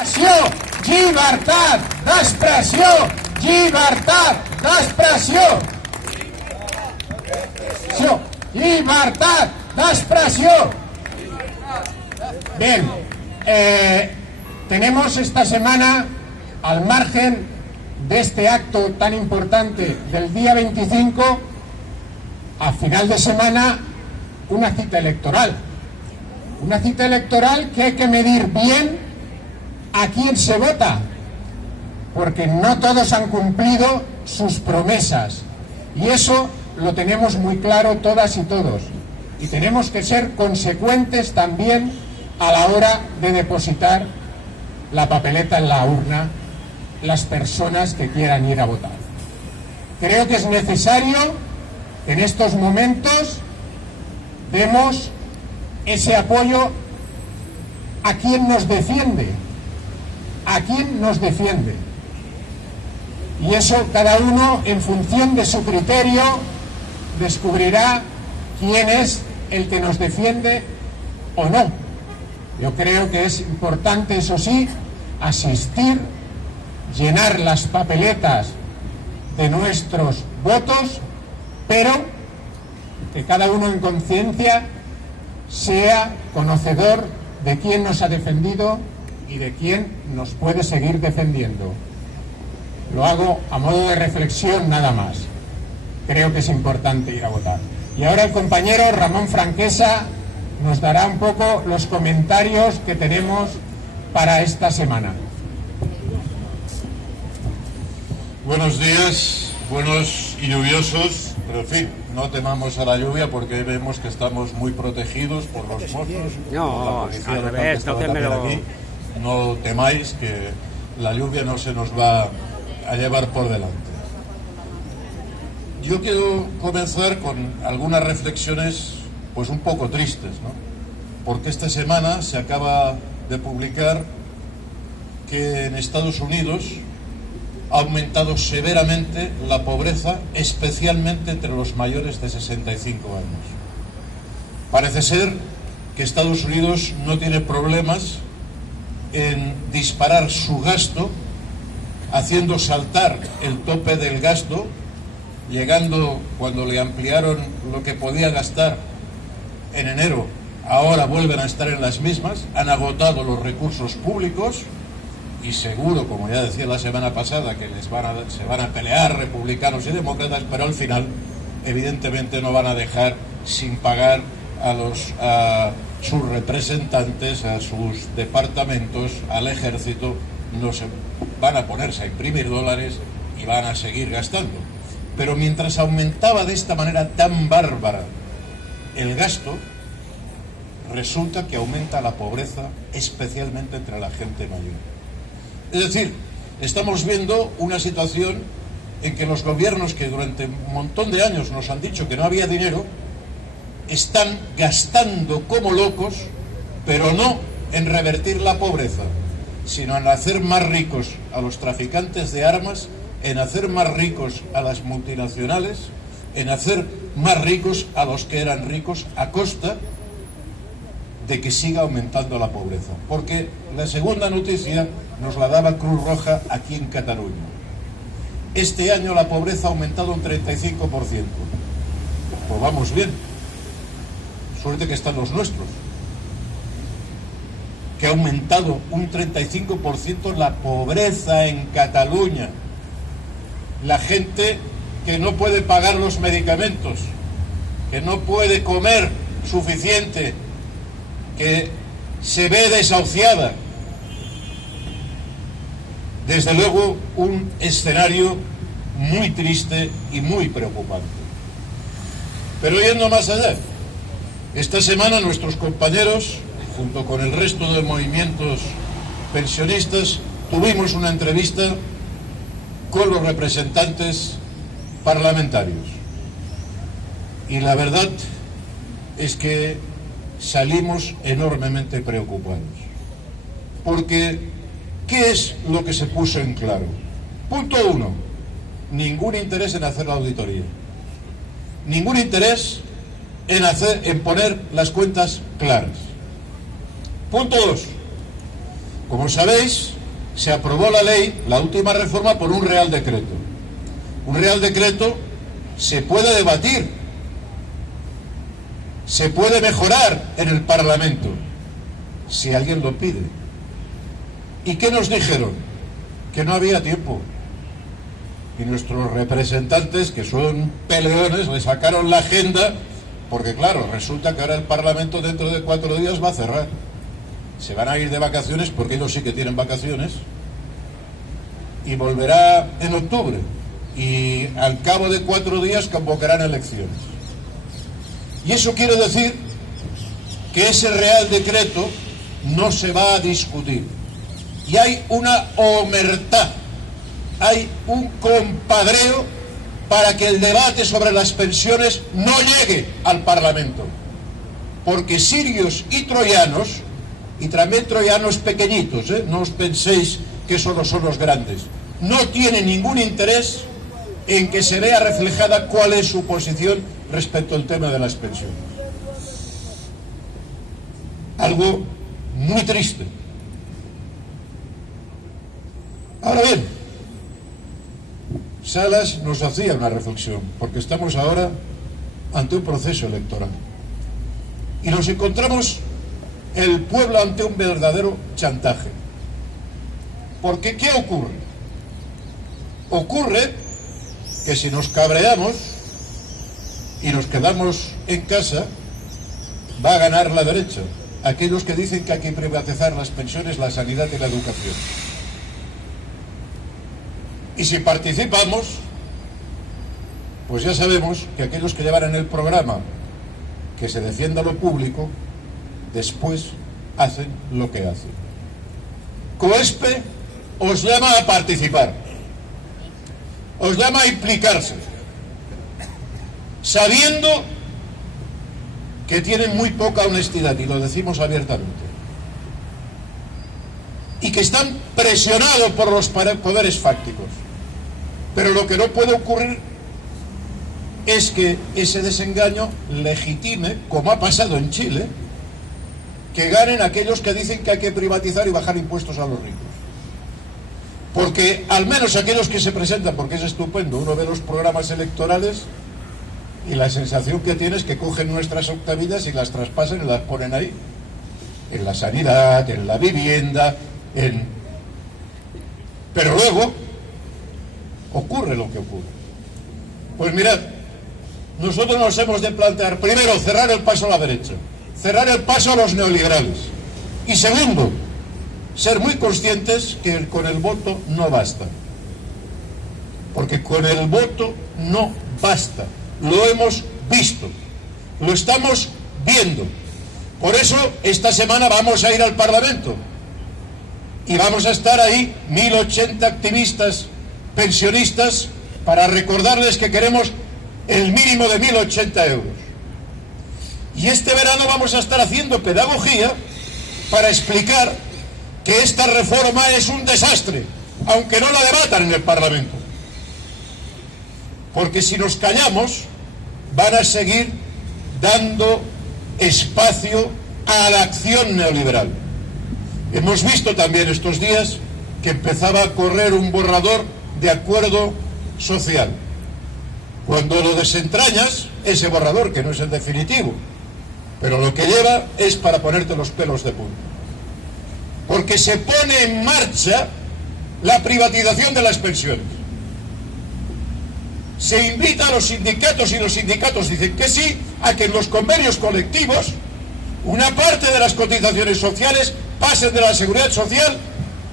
Llibertat d'expressió! Llibertat d'expressió! Libertad de expresión. Bien, tenemos esta semana, al margen de este acto tan importante del día 25, a final de semana, una cita electoral. Una cita electoral que hay que medir bien a quién se vota, porque no todos han cumplido sus promesas. Y eso lo tenemos muy claro todas y todos. Y tenemos que ser consecuentes también a la hora de depositar la papeleta en la urna las personas que quieran ir a votar. Creo que es necesario que en estos momentos demos ese apoyo a quien nos defiende. A quien nos defiende. Y eso cada uno, en función de su criterio, descubrirá quién es el que nos defiende o no. Yo creo que es importante, eso sí, asistir, llenar las papeletas de nuestros votos, pero que cada uno en conciencia sea conocedor de quién nos ha defendido y de quién nos puede seguir defendiendo. Lo hago a modo de reflexión nada más. Creo que es importante ir a votar. Y ahora el compañero Ramón Franquesa nos dará un poco los comentarios que tenemos para esta semana. Buenos días, buenos y lluviosos, pero en fin, no temamos a la lluvia porque vemos que estamos muy protegidos por los Mossos, por la policía local que está también aquí. No temáis que la lluvia no se nos va a llevar por delante. Yo quiero comenzar con algunas reflexiones pues un poco tristes, ¿no? Porque esta semana se acaba de publicar que en Estados Unidos ha aumentado severamente la pobreza, especialmente entre los mayores de 65 años. Parece ser que Estados Unidos no tiene problemas en disparar su gasto, haciendo saltar el tope del gasto, llegando, cuando le ampliaron lo que podía gastar en enero, ahora vuelven a estar en las mismas, han agotado los recursos públicos y seguro, como ya decía la semana pasada, que se van a pelear republicanos y demócratas, pero al final evidentemente no van a dejar sin pagar a sus representantes, a sus departamentos, al ejército. No se van a ponerse a imprimir dólares y van a seguir gastando. Pero mientras aumentaba de esta manera tan bárbara el gasto, resulta que aumenta la pobreza, especialmente entre la gente mayor. Es decir, estamos viendo una situación en que los gobiernos que durante un montón de años nos han dicho que no había dinero, están gastando como locos, pero no en revertir la pobreza, sino en hacer más ricos a los traficantes de armas, en hacer más ricos a las multinacionales, en hacer más ricos a los que eran ricos a costa de que siga aumentando la pobreza. Porque la segunda noticia nos la daba Cruz Roja aquí en Cataluña. Este año la pobreza ha aumentado un 35%. Pues vamos bien. Suerte que están los nuestros. Que ha aumentado un 35% la pobreza en Cataluña. La gente que no puede pagar los medicamentos, que no puede comer suficiente, que se ve desahuciada. Desde luego, un escenario muy triste y muy preocupante. Pero yendo más allá, esta semana nuestros compañeros, junto con el resto de movimientos pensionistas, tuvimos una entrevista con los representantes parlamentarios. Y la verdad es que salimos enormemente preocupados. Porque, ¿qué es lo que se puso en claro? Punto 1, ningún interés en hacer la auditoría. Ningún interés en poner las cuentas claras. Punto 2, Como sabéis, se aprobó la ley, la última reforma, por un Real Decreto. Un Real Decreto se puede debatir, se puede mejorar en el Parlamento, si alguien lo pide. ¿Y qué nos dijeron? Que no había tiempo. Y nuestros representantes, que son peleones, le sacaron la agenda, porque claro, resulta que ahora el Parlamento dentro de 4 días va a cerrar. Se van a ir de vacaciones, porque ellos sí que tienen vacaciones, y volverá en octubre. Y al cabo de 4 días convocarán elecciones. Y eso quiere decir que ese Real Decreto no se va a discutir. Y hay una omertá, hay un compadreo para que el debate sobre las pensiones no llegue al Parlamento. Porque sirios y troyanos, y también troyanos pequeñitos, no os penséis que solo son los grandes, no tienen ningún interés en que se vea reflejada cuál es su posición respecto al tema de las pensiones. Algo muy triste. Ahora bien, Salas nos hacía una reflexión, porque estamos ahora ante un proceso electoral. Y nos encontramos el pueblo ante un verdadero chantaje. Porque ¿qué ocurre? Ocurre que si nos cabreamos y nos quedamos en casa, va a ganar la derecha, aquellos que dicen que hay que privatizar las pensiones, la sanidad y la educación. Y si participamos, pues ya sabemos que aquellos que llevan en el programa que se defienda lo público, después hacen lo que hacen. COESPE os llama a participar, os llama a implicarse, sabiendo que tienen muy poca honestidad, y lo decimos abiertamente, y que están presionados por los poderes fácticos. Pero lo que no puede ocurrir es que ese desengaño legitime, como ha pasado en Chile, que ganen aquellos que dicen que hay que privatizar y bajar impuestos a los ricos. Porque al menos aquellos que se presentan, porque es estupendo, uno ve los programas electorales y la sensación que tiene es que cogen nuestras octavillas y las traspasan y las ponen ahí, en la sanidad, en la vivienda, pero luego ocurre lo que ocurre. Pues mirad, nosotros nos hemos de plantear, primero, cerrar el paso a la derecha, cerrar el paso a los neoliberales, y segundo, ser muy conscientes que con el voto no basta, porque con el voto no basta, lo hemos visto, lo estamos viendo. Por eso esta semana vamos a ir al Parlamento y vamos a estar ahí 1080 activistas pensionistas para recordarles que queremos el mínimo de 1080 euros. Y este verano vamos a estar haciendo pedagogía para explicar que esta reforma es un desastre, aunque no la debatan en el Parlamento. Porque si nos callamos, van a seguir dando espacio a la acción neoliberal. Hemos visto también estos días que empezaba a correr un borrador de acuerdo social. Cuando lo desentrañas, ese borrador, que no es el definitivo, pero lo que lleva es para ponerte los pelos de punta. Porque se pone en marcha la privatización de las pensiones. Se invita a los sindicatos y los sindicatos dicen que sí a que en los convenios colectivos una parte de las cotizaciones sociales pasen de la seguridad social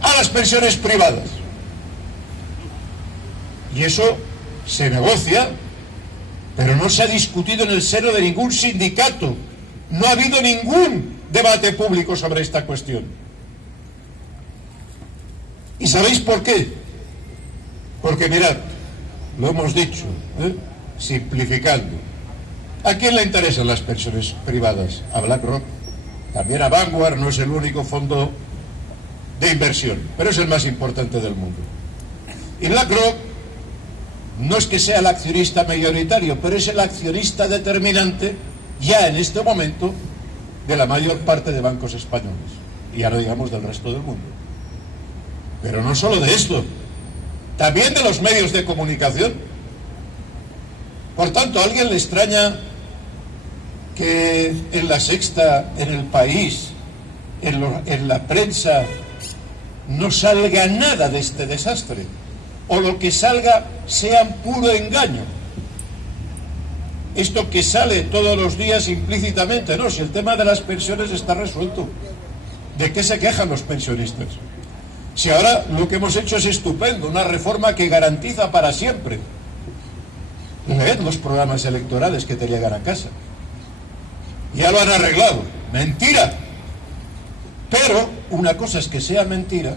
a las pensiones privadas. Y eso se negocia, pero no se ha discutido en el seno de ningún sindicato. No ha habido ningún debate público sobre esta cuestión. ¿Y sabéis por qué? Porque mirad, lo hemos dicho, simplificando. ¿A quién le interesan las pensiones privadas? A BlackRock. También a Vanguard, no es el único fondo de inversión, pero es el más importante del mundo. Y BlackRock no es que sea el accionista mayoritario, pero es el accionista determinante ya en este momento de la mayor parte de bancos españoles, y ahora digamos del resto del mundo. Pero no solo de esto, también de los medios de comunicación. Por tanto, ¿a alguien le extraña que en La Sexta, en El País, en la prensa, no salga nada de este desastre? O lo que salga sea puro engaño. Esto que sale todos los días implícitamente, no, si el tema de las pensiones está resuelto. ¿De qué se quejan los pensionistas? Si ahora lo que hemos hecho es estupendo, una reforma que garantiza para siempre. Leed los programas electorales que te llegan a casa. Ya lo han arreglado. Mentira. Pero una cosa es que sea mentira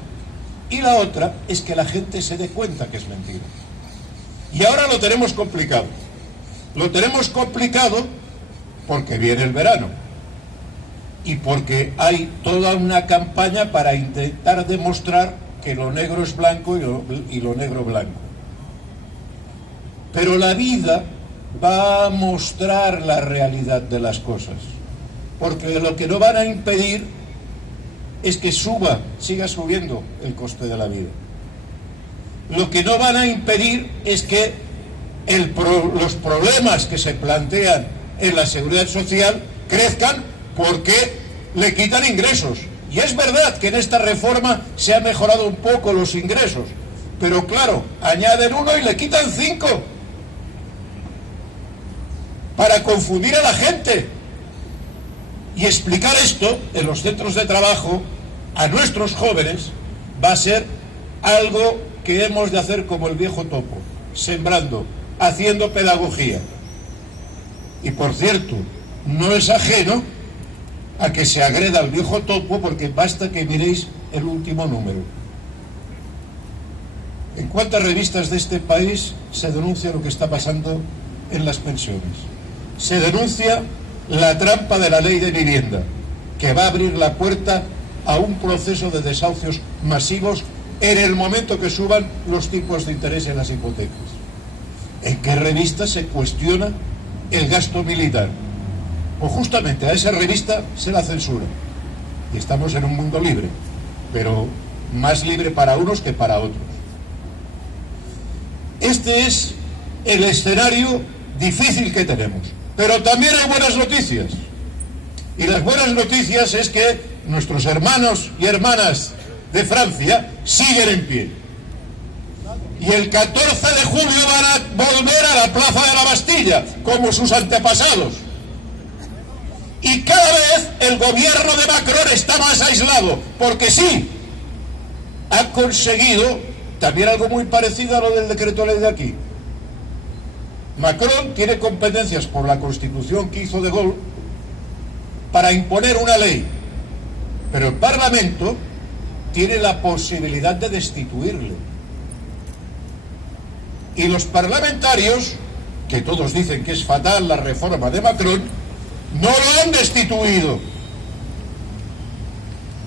y la otra es que la gente se dé cuenta que es mentira. Y ahora lo tenemos complicado. Lo tenemos complicado porque viene el verano y porque hay toda una campaña para intentar demostrar que lo negro es blanco y lo negro blanco. Pero la vida va a mostrar la realidad de las cosas, porque lo que no van a impedir es que siga subiendo el coste de la vida. Lo que no van a impedir es que los problemas que se plantean en la seguridad social crezcan porque le quitan ingresos. Y es verdad que en esta reforma se han mejorado un poco los ingresos, pero claro, añaden 1 y le quitan 5 para confundir a la gente. Y explicar esto en los centros de trabajo a nuestros jóvenes va a ser algo que hemos de hacer como el viejo topo, sembrando, haciendo pedagogía. Y por cierto, no es ajeno a que se agreda al viejo topo, porque basta que miréis el último número. ¿En cuántas revistas de este país se denuncia lo que está pasando en las pensiones? Se denuncia la trampa de la ley de vivienda, que va a abrir la puerta a un proceso de desahucios masivos en el momento que suban los tipos de interés en las hipotecas. ¿En qué revista se cuestiona el gasto militar? Pues justamente a esa revista se la censura. Y estamos en un mundo libre, pero más libre para unos que para otros. Este es el escenario difícil que tenemos. Pero también hay buenas noticias. Y las buenas noticias es que nuestros hermanos y hermanas de Francia siguen en pie. Y el 14 de julio van a volver a la Plaza de la Bastilla, como sus antepasados. Y cada vez el gobierno de Macron está más aislado, porque sí, ha conseguido también algo muy parecido a lo del decreto ley de aquí. Macron tiene competencias por la Constitución que hizo de Gaulle para imponer una ley, pero el Parlamento tiene la posibilidad de destituirle. Y los parlamentarios, que todos dicen que es fatal la reforma de Macron, no lo han destituido.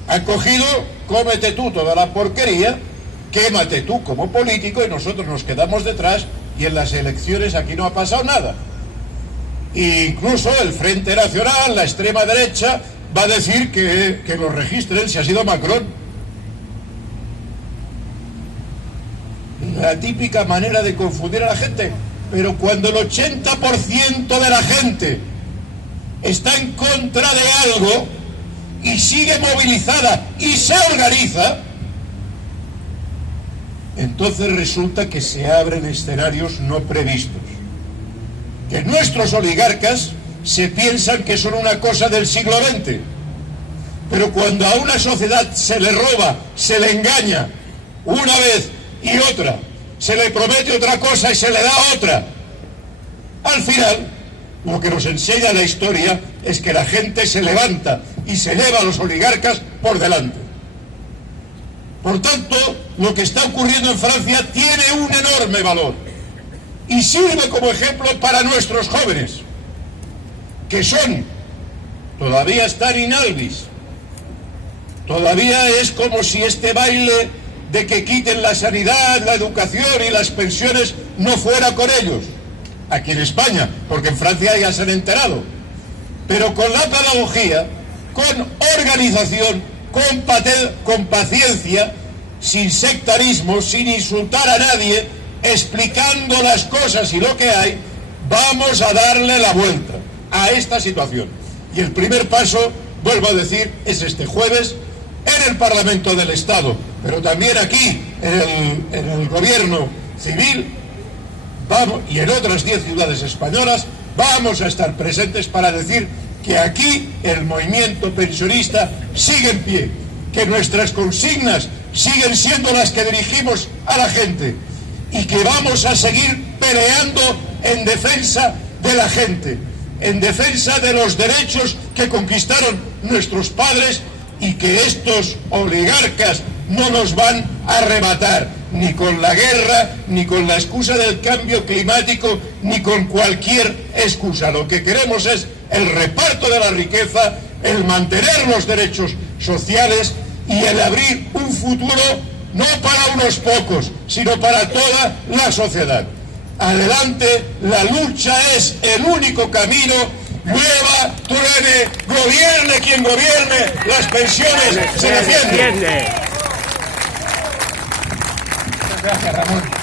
Han cogido, cómete tú toda la porquería, quémate tú como político y nosotros nos quedamos detrás y en las elecciones aquí no ha pasado nada. E incluso el Frente Nacional, la extrema derecha, va a decir que lo registren si ha sido Macron. La típica manera de confundir a la gente. Pero cuando el 80% de la gente está en contra de algo y sigue movilizada y se organiza, entonces resulta que se abren escenarios no previstos. Que nuestros oligarcas se piensan que son una cosa del siglo XX, pero cuando a una sociedad se le roba, se le engaña una vez y otra, se le promete otra cosa y se le da otra, al final lo que nos enseña la historia es que la gente se levanta y se lleva a los oligarcas por delante. Por tanto, lo que está ocurriendo en Francia tiene un enorme valor y sirve como ejemplo para nuestros jóvenes, que todavía están in albis. Todavía es como si este baile de que quiten la sanidad, la educación y las pensiones no fuera con ellos, aquí en España, porque en Francia ya se han enterado. Pero con la pedagogía, con organización, con paciencia, sin sectarismo, sin insultar a nadie, explicando las cosas y lo que hay, vamos a darle la vuelta a esta situación. Y el primer paso, vuelvo a decir, es este jueves en el Parlamento del Estado, pero también aquí en el Gobierno Civil y en otras 10 ciudades españolas vamos a estar presentes para decir que aquí el movimiento pensionista sigue en pie, que nuestras consignas siguen siendo las que dirigimos a la gente y que vamos a seguir peleando en defensa de la gente, en defensa de los derechos que conquistaron nuestros padres y que estos oligarcas no nos van a arrebatar, ni con la guerra, ni con la excusa del cambio climático, ni con cualquier excusa. Lo que queremos es el reparto de la riqueza, el mantener los derechos sociales y el abrir un futuro no para unos pocos, sino para toda la sociedad. Adelante, la lucha es el único camino. Llueva, truene, gobierne quien gobierne, las pensiones se defienden. Gracias, Ramón.